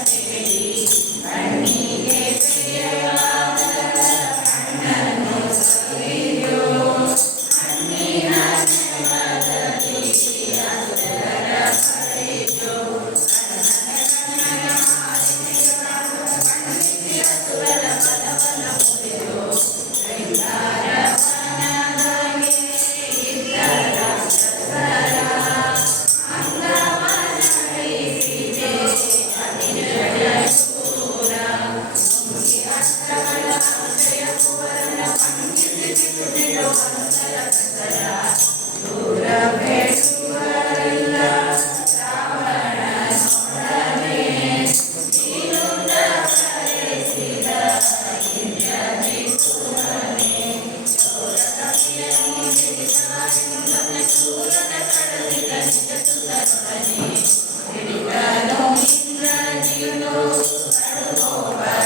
Vai ser feliz, vai Sadi, Vidya Domindrajino, Varugo Varugo.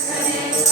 Christ.